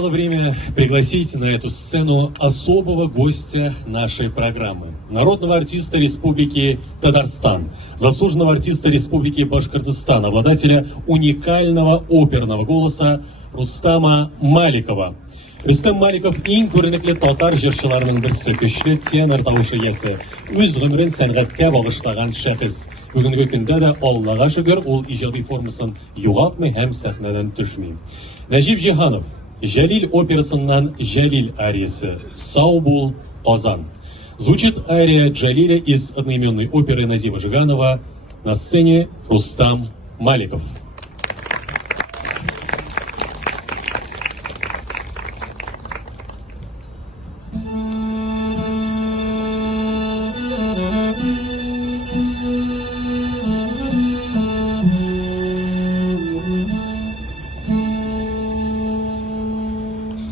Время пригласить на эту сцену особого гостя нашей программы. Народного артиста Республики Татарстан, заслуженного артиста Республики Башкортостан, обладателя уникального оперного голоса Рустама Маликова. Рустам Маликов иң күренекле татар җырчыларының берсе, көчле тенор тавышы иясе, үз гомерен сәнгатькә багышлаган шәхес. Бүгенге көндә дә Аллага шөкер, ул иҗади формасын югалтмый һәм сәхнәдән төшми. Нәҗип Җиһанов, Җәлил операсыннан Җәлил ариясы «Сау бул, Казан». Звучит ария Джалиля из одноименной оперы Назима Жиганова, на сцене Рустам Маликов.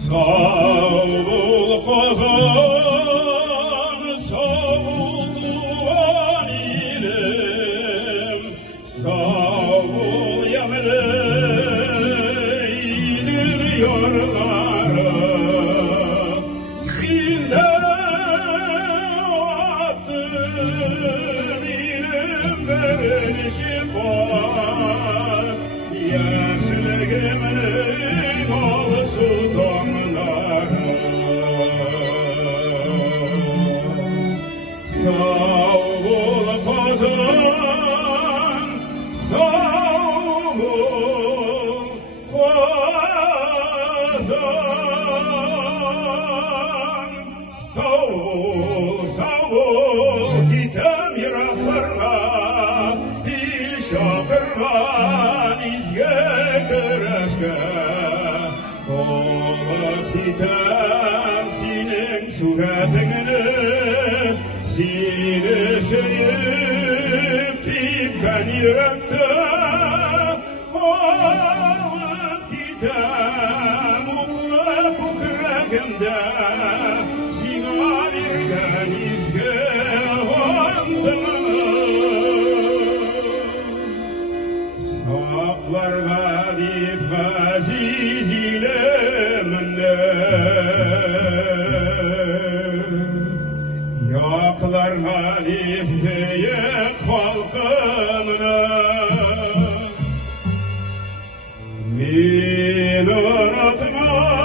Sağ ol Kazan, sağ ol Duvan ilim, sağ ol Yemre'dir yollarım. Zinde attın ilim verilişi var, yaşlığımın olsun. Sağ ol Kazan, sağ ol Kazan, sağ ol gitem yiraklarga, dil şakırga, izge güreşge, olup gitem senin suretini. Seni sevip ben yürekte alıp gidem mutlak yüreğimde sana birden izge andım saklarga dip aziz ileminde yaklar halif beyek halkımına min unutmam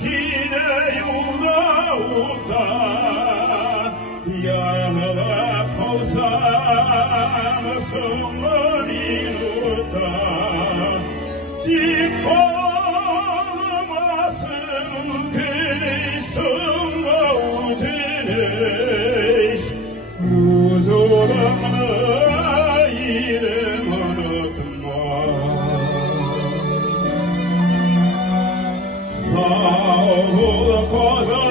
sine yolda uda yanılıp kalsam sonra minuta dik olmasın Kristum huzurumda yerim unutma. Sağ ol Kazan.